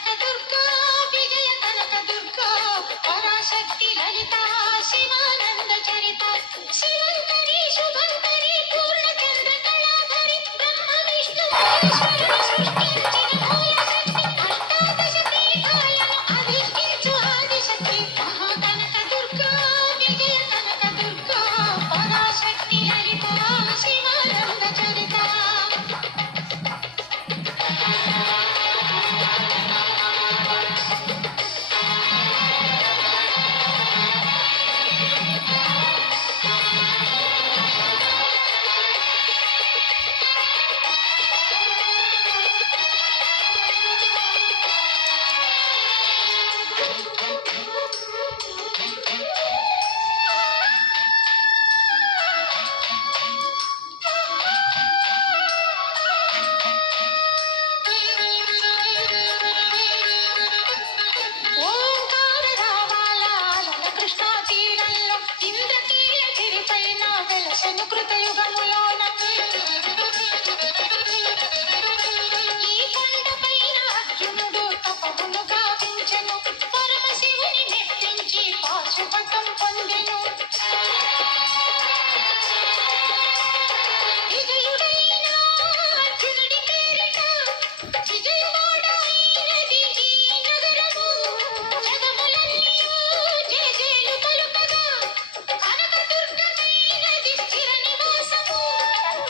కనకదుర్గా విజయ కనకదుర్గా పరాశక్తి లలిత శివానంద చరిత శివంతరి శుభంతరి పూర్ణచంద్ర కళాధరి బ్రహ్మ విష్ణు మహేశ్వరుడు సృష్టించిన మూలశక్తి అష్టాదశ పీఠాలను అధిష్ఠించు ఆదిశక్తి మహాకనకదుర్గా విజయ కనకదుర్గా పరాశక్తి లలిత శివానంద చరిత. ఓంకార రావాల కృష్ణా తీరంలో ఇంద్రకీలగిరిపైన వెలసెను కృతయుగములోన ఈ కొండపైన అర్జునుడు తపమును గావించెను పరమశివుని మెప్పించి పాశుపతం పొందెను. విజయుడైన అర్జునుడి పేరిట విజయవాడ అయినది ఈ నగరము. జగములన్నీయు జేజేలు పలుకగా కనకదుర్గమైనది స్థిర నివాసము.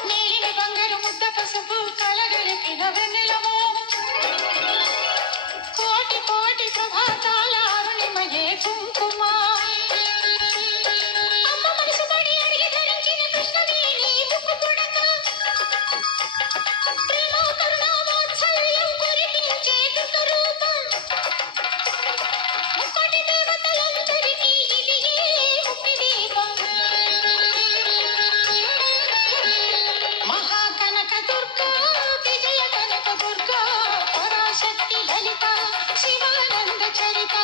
నీలిమి బంగారు ముద్ద పసుపు కలగలిపిన వెన్నెలము. కోటి కోటి ప్రభాతాల అరుణిమయే కుంకుమ. అమ్మ మనసు పడి అడిగి ధరించిన కృష్ణవేణి ముక్కు పుడక. ప్రేమ కరుణ వాత్సల్యం కురిపించే దుర్గ రూపం. ముక్కోటి దేవతలందరికీ ఇది ముక్తి దీపం. మహాకనకదుర్గా విజయ కనకదుర్గా పరాశక్తి లలిత శివానంద చరిత.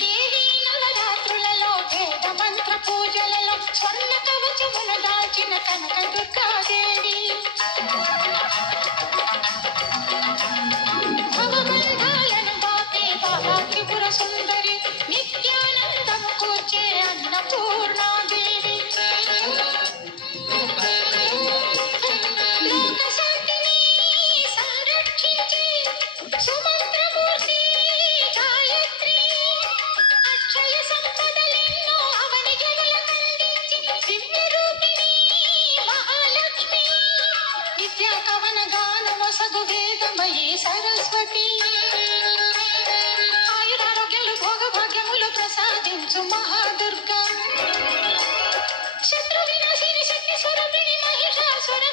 దేవీ నవరాత్రులలో వేద మంత్ర పూజలలో స్వర్ణ కవచమును దాచిన కనకదుర్గాదేవి భవబంధాలను బాపే బాలా త్రిపుర సుందరి నిత్యానందము కూర్చే అన్నపూర్ణాదేవి లోక శాంతిని సంరక్షించే సుమంత్రమూర్తి గాయత్రి అక్షయ సంపదలెన్నో అవని జనులకందించి దివ్య రూపిణి మహాలక్ష్మి విద్యా కవన గాన వసగు వేదమయీ సరస్వతి ఆయురారోగ్యాలు భోగభాగ్యములు ప్రసాదించు మహాదుర్గా శత్రు వినాశిని శక్తి స్వరూపిణి మహిషాసుర